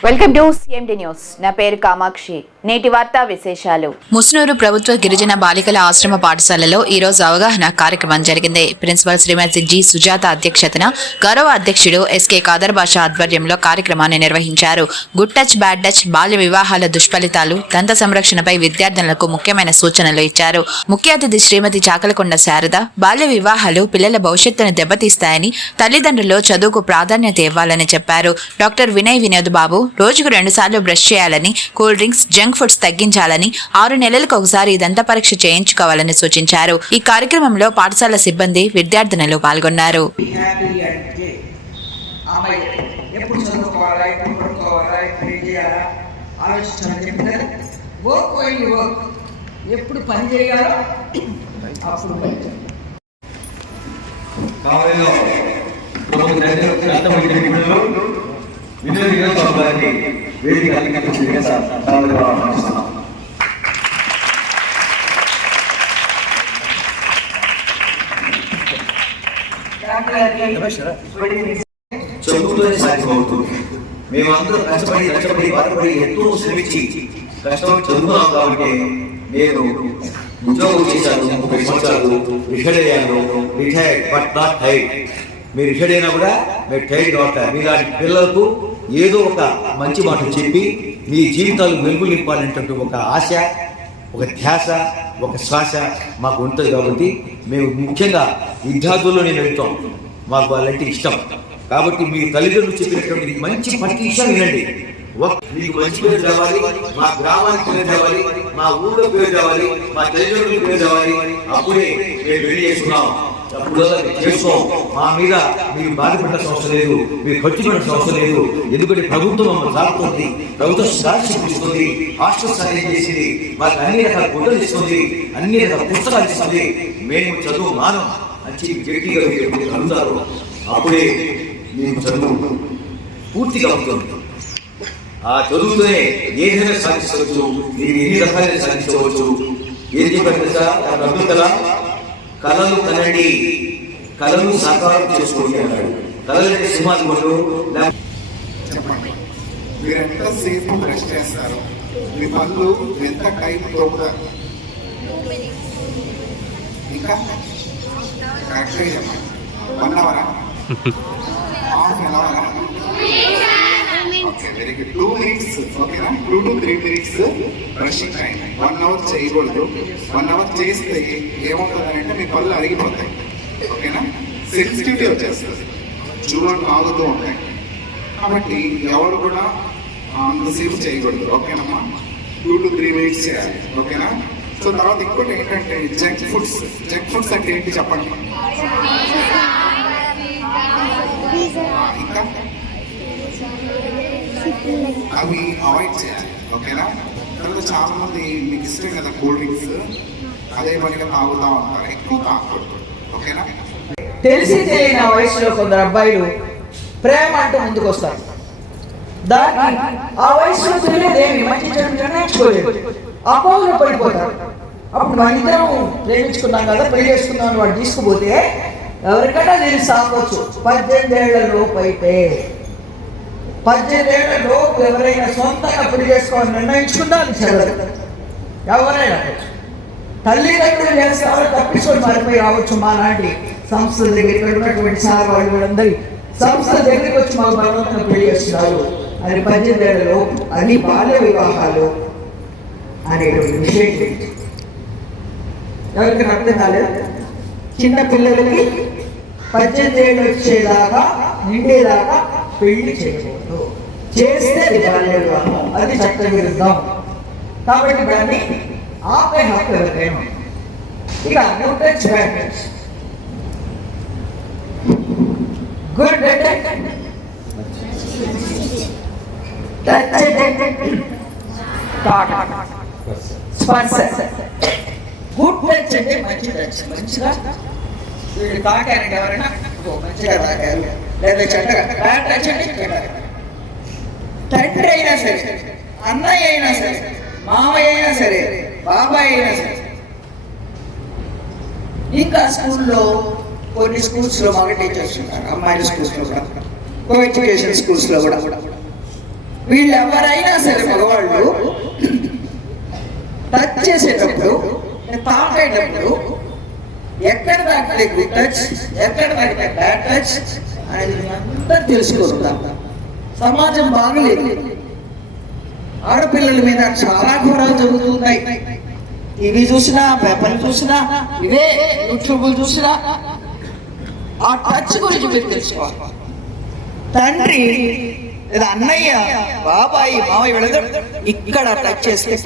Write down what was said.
Welcome to CMD news నా పేరు కామాక్షి. నేటి వార్తా విశేషాలు. ముస్నూరు ప్రభుత్వ గిరిజన బాలికల ఆశ్రమ పాఠశాలలో ఈ రోజు అవగాహన కార్యక్రమం జరిగింది. ప్రిన్సిపల్ శ్రీమతి జి సుజాత అధ్యక్షతన గౌరవ అధ్యక్షుడు ఎస్కే కాదర్ బాషా ఆధ్వర్యంలో కార్యక్రమాన్ని నిర్వహించారు. గుడ్ టచ్ బ్యాడ్ టచ్ బాల్య వివాహాల దుష్ఫలితాలు దంత సంరక్షణపై విద్యార్థులకు ముఖ్యమైన సూచనలు ఇచ్చారు. ముఖ్య అతిథి శ్రీమతి చాకలకొండ శారద బాల్య వివాహాలు పిల్లల భవిష్యత్తును దెబ్బతీస్తాయని తల్లిదండ్రులు చదువుకు ప్రాధాన్యత ఇవ్వాలని చెప్పారు. డాక్టర్ వినయ్ వినోద్ బాబు రోజుకు రెండుసార్లు బ్రష్ చేయాలని కూల్ డ్రింక్స్ జంక్ ఫుడ్స్ తగ్గించాలని ఆరు నెలలకు ఒకసారి దంత పరీక్ష చేయించుకోవాలని సూచించారు. ఈ కార్యక్రమంలో పాఠశాల సిబ్బంది విద్యార్థినులు పాల్గొన్నారు. ఎప్పుడు పని చేయాలో అప్పుడు పని కావలిలో వినోద్ గారికి వేదిక అలంకరించిందిగా సార్ ఆహ్వానిస్తున్నాం సాధ్యమవుతుంది కష్టపడి కష్టపడి బాధపడి ఎంతో శ్రమించి కష్టం చదువుతాం కాబట్టి నేను ఉద్యోగం చేశాను ముప్పై సంవత్సరాలు రిటైర్ అయ్యాను. రిటైర్డ్ బట్ నాట్ టైర్డ్ మీరు రిటైర్డ్ అయినా కూడా మీరు టైర్డ్ కావట్లేదు మీలాంటి పిల్లలకు ఏదో ఒక మంచి మాట చెప్పి మీ జీవితాలు మెరుగు నింపాలనేటువంటి ఒక ఆశ ఒక ధ్యాస ఒక శ్వాస మాకు ఉంటుంది కాబట్టి మేము ముఖ్యంగా విద్యార్థుల్లో నేను వెళ్తాం. మాకు వాళ్ళంటే ఇష్టం. కాబట్టి మీ తల్లిదండ్రులు చెప్పినటువంటి మంచి మంచి విషయం వినండి. మీకు మంచి పేరు రావాలి మా గ్రామానికి పేరు రావాలి మా ఊళ్ళో పేరు రావాలి మా తల్లిదండ్రులకు పేరు రావాలి అప్పుడే మేము పెళ్ళి చేసుకున్నాం. అప్పుడు చేసుకో మా మీద మీరు బాధపడాల్సిన అవసరం లేదు మీరు ఖర్చు పెట్టాల్సిన అవసరం లేదు. ఎందుకంటే ప్రభుత్వం మమ్మల్ని సాగుతుంది ప్రభుత్వం స్కాలర్షిప్ ఇస్తుంది హాస్టల్ సహాయం చేసింది మాకు అన్ని రకాల గుడ్డలు ఇస్తుంది అన్ని రకాల పుస్తకాలు ఇస్తుంది. మేము చదువు మానం అని చెప్పి గట్టిగా మీరు ఎప్పుడైతే అప్పుడే మేము చదువు పూర్తిగా అవుతుంది. ఆ చదువుతోనే ఏదైనా సాధించవచ్చు మీరు ఎన్ని రకాలైన సాధించవచ్చు. ఏం చెప్పారు సార్ అర్థం కదా కళలు కనండి కళలు సాకారం చేసుకోండి అన్నాడు. కళలు అంటే కొట్టు చెప్పండి. మీరు ఎంతసేపు బ్రష్ చేస్తారు? మీ పళ్ళు ఎంత టైం తోపుతారు? ఇంకా? కరెక్ట్గా చెప్పండి. వన్ అవరా? హాఫ్ అన్ అవరా? వెరీ గుడ్ టూ మినిట్స్ ఓకేనా two to three minutes brushing time one hour చేయకూడదు. వన్ అవర్ చేస్తే ఏమవుతుంది అంటే మీ పళ్ళు అరిగిపోతాయి. ఓకేనా సెన్సిటివిటీ వచ్చేస్తుంది. చూడండి ఆగుతూ ఉంటాయి. కాబట్టి ఎవరు కూడా అంతసేపు చేయకూడదు. ఓకేనమ్మా టూ టు త్రీ మినిట్స్ చేయాలి. ఓకేనా సో తర్వాత ఇంకోటి ఏంటంటే జంక్ ఫుడ్స్ జంక్ ఫుడ్స్ అంటే ఏంటి చెప్పండి? ఇంకా? అవి అవాయిడ్ చేయాలి ఓకేనా తర్వాత చాలా మంది మీకు ఇష్టం కదా కూల్ డ్రింక్స్. అదే పనిగా తాగుతా ఉంటారు. ఎక్కువ తాగకూడదు. ఓకేనా తెలిసి తెలియని వయసులో కొందరు అబ్బాయిలు ప్రేమ అంటే ముందుకు వస్తారు దానికి ఆ వయసులో తెలియదేమి మంచి నిర్ణయించుకోలేదు. అపోహలో పడిపోతారు. అప్పుడు మన ఇద్దరం ప్రేమించుకున్నాం కదా పెళ్ళి చేసుకున్నాం వాడు తీసుకుపోతే ఎవరికైనా తెలిసి సాగవచ్చు పద్దెనిమిది ఏళ్ళ లోపు అయితే. పద్దెనిమిదేళ్ళ లోపు ఎవరైనా సొంతంగా పెళ్ళి చేసుకోవాలని నిర్ణయించుకున్నా అది ఎవరైనా తల్లిదండ్రులు చేస్తారు తప్పించుకొని మారిపోయి రావచ్చు మా లాంటి సంస్థల దగ్గర ఉన్నటువంటి సార్ వాళ్ళు వీళ్ళందరి సంస్థల దగ్గరికి వచ్చి మాకు బలవంతంగా పెళ్ళి చేస్తున్నారు. అది పద్దెనిమిది లోపు అన్ని బాల్య వివాహాలు అనేటువంటి విషయం ఎవరికి అర్థం కాలేదు? చిన్న పిల్లలకి పద్దెనిమిది ఏళ్ళు వచ్చేదాకా నిండేదాకా పెళ్ళి చేయకూడదు చేస్తే అది బాల్య వివాహం అది చట్ట విరుద్ధం కాబట్టి దాన్ని ఆపే హక్కు ఎవరికైనా ఉంది. ఇక good touch bad touch good స్పర్శ గుడ్ టచ్ అంటే మంచి టచ్ మంచిగా వీళ్ళు తాకారంటే ఎవరైనా మంచిగా తాకారు లేదా చెడ్డగా. బ్యాడ్ టచ్ అంటే చెడ్డగా. తండ్రి అయినా సరే అన్నయ్య అయినా సరే మామయ్య అయినా సరే బాబాయ్ అయినా సరే. ఇంకా స్కూల్లో కొన్ని స్కూల్స్లో మగ టీచర్స్ ఉంటారు అమ్మాయిల స్కూల్స్లో కూడా. కో ఎడ్యుకేషన్ స్కూల్స్లో కూడా. వీళ్ళు ఎవరైనా సరే మగవాళ్ళు టచ్ చేసేటప్పుడు తాకేటప్పుడు ఎక్కడ దాకా గుడ్ టచ్ ఎక్కడ దాకా బ్యాడ్ టచ్ అనేది అందరూ తెలుసుకుంటాం సమాజం బాగలేదు. ఆడపిల్లల మీద చాలా ఘోరాలు జరుగుతున్నాయి. టీవీ చూసినా పేపర్లు చూసినా ఇవే యూట్యూబ్ చూసినా ఆ టచ్ గురించి మీరు తెలుసుకోవాలి. తండ్రి లేదా అన్నయ్య బాబాయి మామయ్య వీళ్ళందరూ ఇక్కడ టచ్ చేస్తే